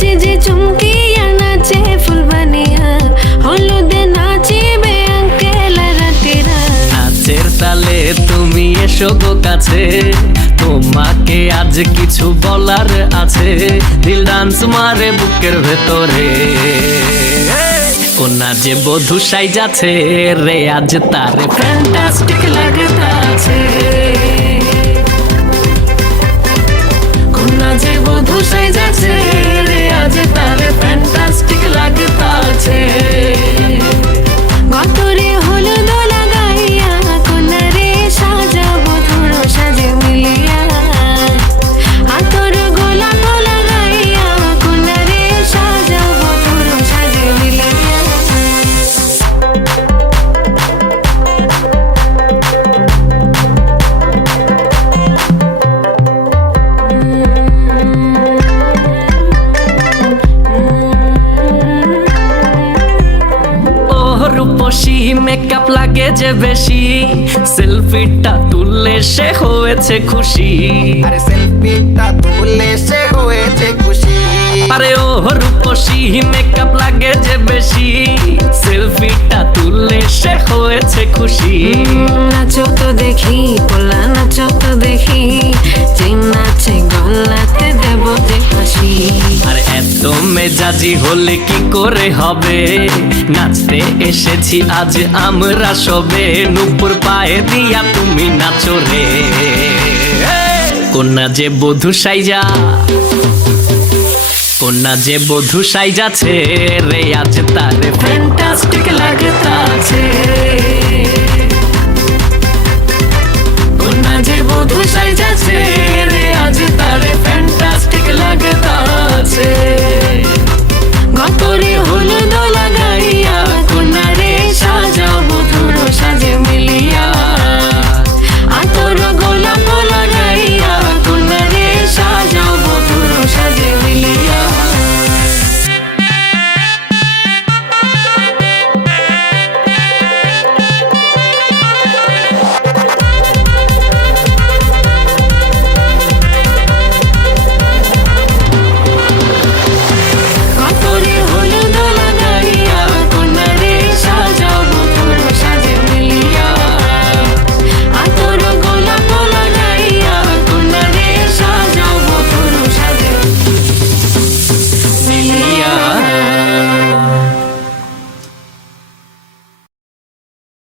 নাচে যে চুমকিয়া নাচে ফুলবানিয়া হলুদে নাচিবে আঙ্কেল রাতেরা নাচের তালে তুমি এসো গো কাছে তোমাকে আজ কিছু বলার আছে দিল ডান্স মারে বুকের ভেতরে কোনা যে বধূ সাইজাছে রে আজ তারে ফ্যান্টাস্টিক লাগতাছে কোনা যে বধূ সাইজাছে রে আজ তারে ফ্যান্টাস্টিক লাগতাছে গতরে হলুদ লাগাইয়া কোনারে সাজাবো ধরো সাজে মিলিয়া আতর গোলাপ লাগাইয়া কোনারে সাজাবো ধরো সাজে মিলিয়া রূপসী মেকআপ লাগে যে বেশি সেলফিটা তুললে সে হয়েছে খুশি আরে সেলফিটা তুলে সে হয়েছে খুশি আরে ও রূপসী মেকআপ লাগে যে বেশি সেলফিটা তুললে সে হয়েছে খুশি নাচো তো দেখি পোলা নাচো তো দেখি যে নাচে গলাতে দেব যে হাসি আর এত মেজাজি হলে কি করে হবে নাচতে এসেছি আজ আমরা সবে নুপুর পায়ে দিয়া তুমি নাচো রে কোনা যে বধূ সাইজা কোনা যে বধূ সাইজাছে রে আজ তারে ফ্যান্টাস্টিক লাগতাছে কোনা যে বধূ সাইজাছে রে